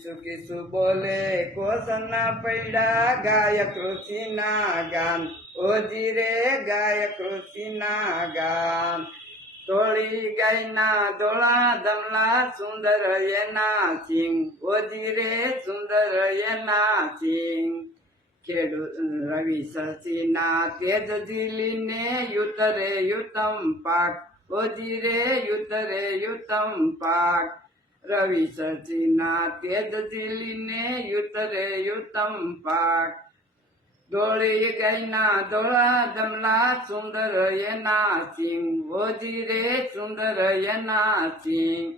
કિસુ કિસુ બોલે કોસના પૈડા ગાય કૃષિના ગાન ઓજી રે ગાય કૃષિના ગાન તોળી ગાયના ધોળા ધમલા સુંદર એના સિંગ ઓજી રે સુંદર એના સિંગ ખેડૂત રવિ શશીના તેજ જીલીને યુતરે યુતમ પાક ઓજી રે યુતરે યુતમ પાક રવિ શશીના તેજ જીલીને યુતરે યુતમ પાક ધોળી ગાયના ધોળા ધમલા સુંદર એના સિંગ ઓજી રે સુંદર એના સિંગ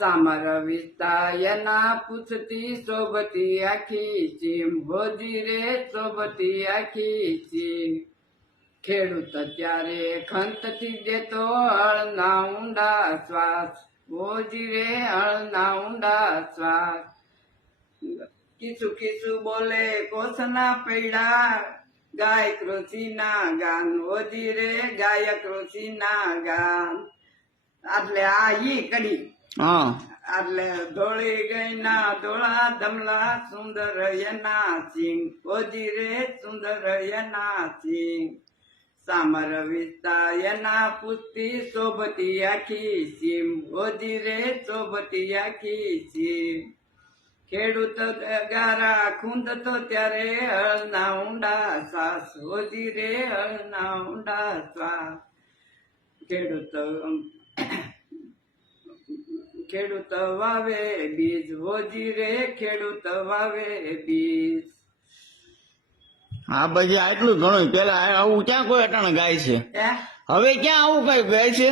સામર વિસ્તા એના પૂછતી શોભતી આખી સીમ હોજી રે શોભતી આખી સીમ ખેડૂત ત્યારે ખંતથી દેતો હળના ઊંડા શ્વાસ હોજી રે હળના ઊંડા શ્વાસ કિસુ કિસુ બોલે કોસના પૈડા ગાય કૃષિના ગાન હોજી રે ગાય કૃષિના ગાન એટલે આ ઈ કડી એટલે ધોળી ગઈના ધોળા ધમલા સુંદર એના સિંગ ઓજી રે સુંદર એના સિંગ સામર વિસ્તા એના પુસ્તી શોભતી આખી સીમ ઓજી રે શોભતી આખી સીમ ખેડૂત ગારા ખૂંદતો ત્યારે હળના ઊંડા શ્વાસ ઓજી રે હળના ઊંડા શ્વાસ ખેડૂત વાવે બીજ હોજી રે ખેડૂત વાવે બીજ. હા પછી આટલું ઘણું પેલા આવું ક્યાં કોઈ અટાણે ગાય છે? હવે ક્યાં આવું કઈ ગાય છે?